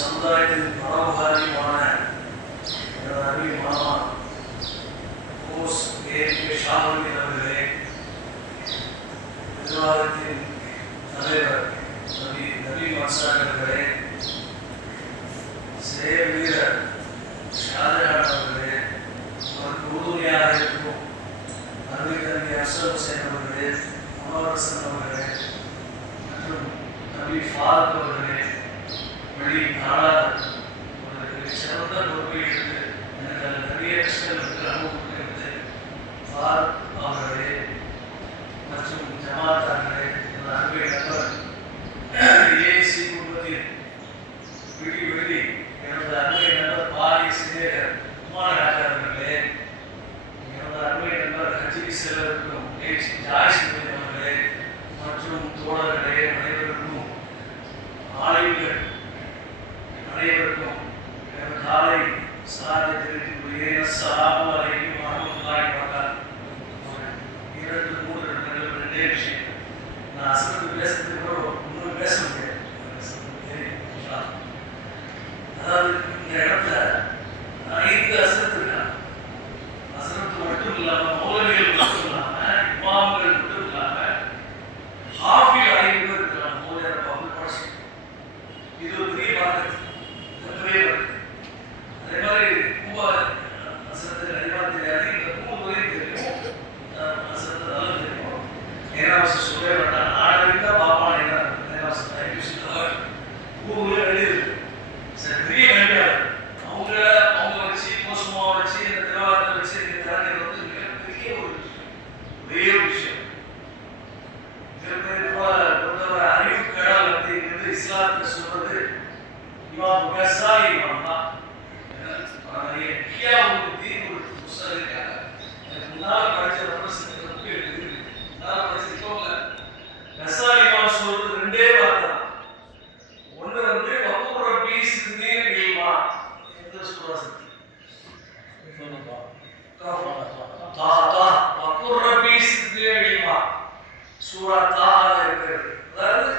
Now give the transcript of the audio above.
சமுதாயத்தின் பரமகாரியமான எனது அருமை மாமா கோஸ் ஷாஹுதீன் அவர்களே, நிர்வாகத்தின் தலைவர் நபீம் அன்சாரி அவர்களே, செயல் வீரர் ஷாஜஹான் அவர்களே, அவருக்கு உறுதுணையாக இருக்கும் அருமை தம்பி அப்சல் ஹுசைன் அவர்களே, அமரசன் அவர்களே மற்றும் நபி ஃபாரூக் அவர்களே, வழி நாடார் அவர்களுக்கு சிறந்த பொறுப்பை எடுத்து எனக்கு நிறைய கஷ்டங்களுக்கு அனுபவம் இருந்து ஃபாரூக் அவர்களே மற்றும் ஜமாத்தார்களே, எனது அன்பை நண்பர் ஏசி குடும்பத்தின் விழி எனது அன்பை நண்பர் பாரி சிநேகர் குமாரராஜா அவர்களே, எனது அன்பை நண்பர் ஹஜ்ஜி செல்வருக்கும் ஜாய்ஸ் அவர்களே மற்றும் தோழர்களே, அனைவருக்கும் ஆய்வுகள் அனைவருக்கும் எனது காலை சாதித்திருக்கக்கூடிய அஸ்ஸலாமு அலைக்கும் வரஹ்மத்துல்லாஹி வபரகாத்துஹு. 2-3 ரெண்டே விஷயம். நான் அசரத்து பேசுறதுக்கு கூட இன்னும் பேச முடியாது. அதாவது இந்த இடத்துல 5 அசரத்து இருக்காங்க. அசரத்து மட்டும் இல்லாம மௌலவிகள் மட்டும் இல்லாம இமாம்கள் மட்டும் இல்லாம ஹாஃபி 5 பேர் இருக்காங்க. மௌலவியர் பப்ளிக் படிச்சு இது ஒரு பெரிய பாரத். அதே மாதிரி கும்பா அசரத்துக்கு அதிகமாக தெரியாது. இந்த 3 வரையும் தெரியும். அசரத்து நல்லா தெரியும். நேராவசம் சொல்லவே வேண்டாம். நாடகா பாப்பா நேராவசம் எழுதிருக்கு. சரி, பெரிய கல்வியாளர் அவங்க வச்சு கோசுமா வச்சு இந்த திருவாரத்தை வச்சு இந்த திறனை வந்து மிகப்பெரிய ஒரே ஒரு விஷயம். பொறுத்தவரை அறிவு கடல் அப்படிங்கிறது இஸ்லாத்துல சொல்றது இமாம் கசாலி இமாம் தான். முன்னாள் படிச்ச கசாலி இமாம் சொல்றது 2 வார்த்தை தான். ஒன்று வந்து வக்கூர் ரப்பி சித்னி இல்மா என்று சொல்றாங்க. வக்கூர் ரப்பி சித்னி இல்மா சூரா தாஹா இருக்கிறது. அதாவது